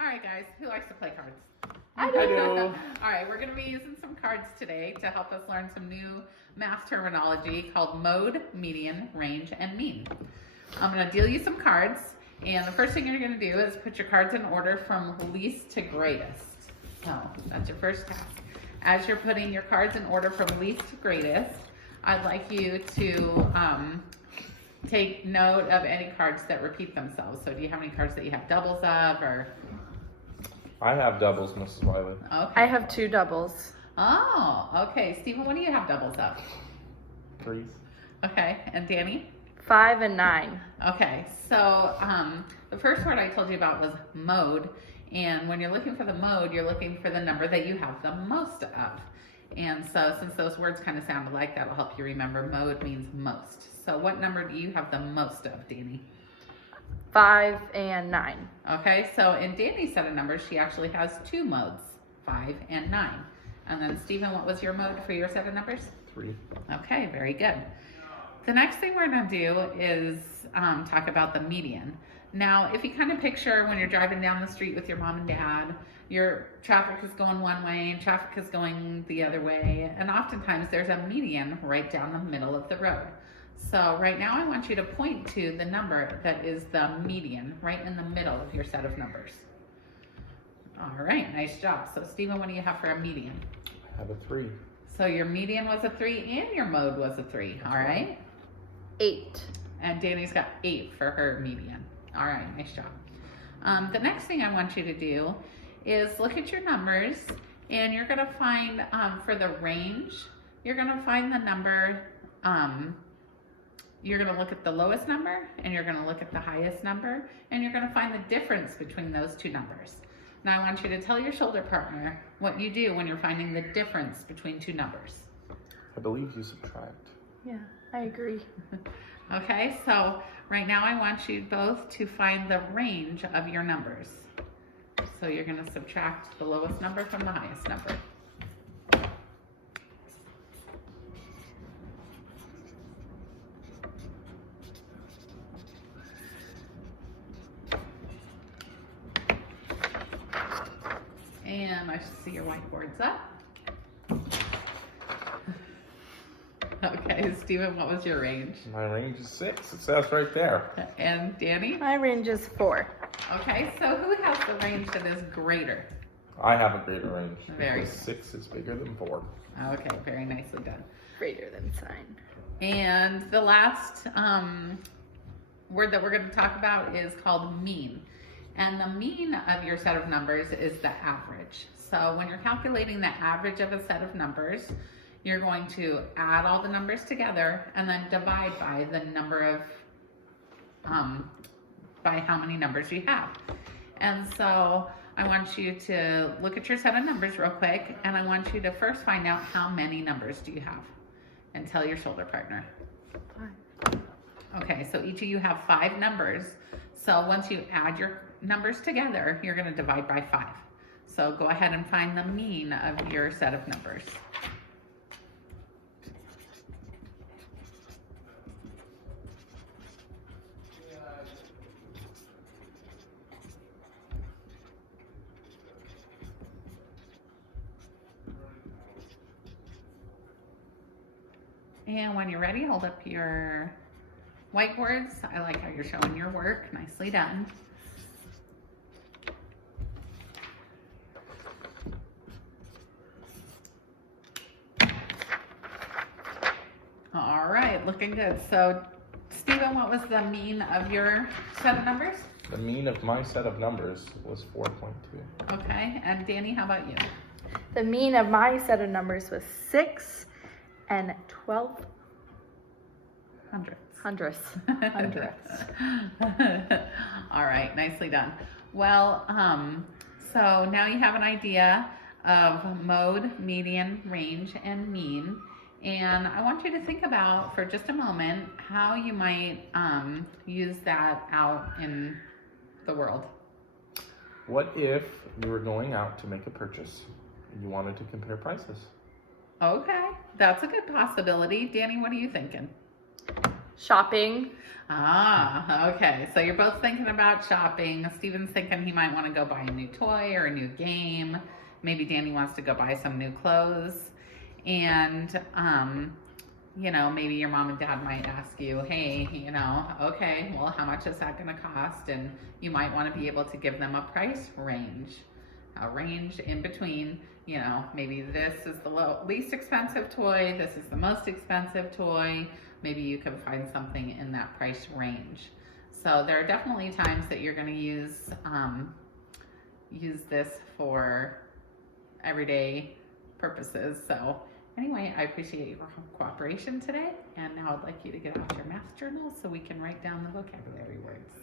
All right, guys, who likes to play cards? I do. All right, we're going to be using some cards today to help us learn some new math terminology called mode, median, range, and mean. I'm going to deal you some cards, and the first thing you're going to do is put your cards in order from least to greatest. So that's your first task. As you're putting your cards in order from least to greatest, I'd like you to take note of any cards that repeat themselves. So do you have any cards that you have doubles of, or? I have doubles, Mrs. Wiley. Okay. I have 2 doubles. Oh, okay. Stephen, what do you have doubles of? 3s. Okay, and Danny? 5 and 9. Okay, so the first word I told you about was mode, and when you're looking for the mode, you're looking for the number that you have the most of. And so since those words kind of sound alike, that'll help you remember mode means most. So what number do you have the most of, Danny? 5 and 9. Okay, so in Danny's set of numbers, she actually has 2 modes, 5 and 9. And then Stephen, what was your mode for your set of numbers? 3. Okay, very good. The next thing we're going to do is talk about the median. Now, if you kind of picture when you're driving down the street with your mom and dad, your traffic is going one way and traffic is going the other way, and oftentimes there's a median right down the middle of the road. So right now I want you to point to the number that is the median right in the middle of your set of numbers. All right, nice job. So Stephen, what do you have for a median? I have a 3. So your median was a 3 and your mode was a 3, all right? 8. And Danny's got 8 for her median. All right, nice job. The next thing I want you to do is look at your numbers, and you're gonna find, for the range, you're gonna find the number, you're gonna look at the lowest number, and you're gonna look at the highest number, and you're gonna find the difference between those 2 numbers. Now I want you to tell your shoulder partner what you do when you're finding the difference between 2 numbers. I believe you subtract. Yeah, I agree. Okay, so right now I want you both to find the range of your numbers. So you're going to subtract the lowest number from the highest number. And I should see your whiteboards up. Okay, Stephen, what was your range? My range is 6. It says right there. And Danny? My range is 4. Okay, so who has the range that is greater? I have a greater range. Very because 6 is bigger than 4. Okay, very nicely done. Greater than sign. And the last word that we're going to talk about is called mean. And the mean of your set of numbers is the average. So when you're calculating the average of a set of numbers, you're going to add all the numbers together and then divide by the number of, by how many numbers you have. And so I want you to look at your set of numbers real quick, and I want you to first find out how many numbers do you have, and tell your shoulder partner. 5. Okay, so each of you have 5 numbers. So once you add your numbers together, you're going to divide by 5. So go ahead and find the mean of your set of numbers. And when you're ready, hold up your whiteboards. I like how you're showing your work. Nicely done. All right, looking good. So, Stephen, what was the mean of your set of numbers? The mean of my set of numbers was 4.2. Okay, and Danny, how about you? The mean of my set of numbers was 6 and 12 hundredths. All right, nicely done. Well, so now you have an idea of mode, median, range, and mean. And I want you to think about for just a moment how you might use that out in the world. What if you were going out to make a purchase and you wanted to compare prices? Okay, that's a good possibility. Danny, what are you thinking? shopping. Ah, okay. So you're both thinking about shopping. Steven's thinking he might want to go buy a new toy or a new game. Maybe Danny wants to go buy some new clothes. And, you know, maybe your mom and dad might ask you, hey, you know, okay, well, how much is that going to cost? And you might want to be able to give them a price range. A range in between, you know, maybe this is the least expensive toy, this is the most expensive toy. Maybe you can find something in that price range. So there are definitely times that you're going to use this for everyday purposes. So anyway, I appreciate your cooperation today, and now I'd like you to get out your math journal so we can write down the vocabulary words.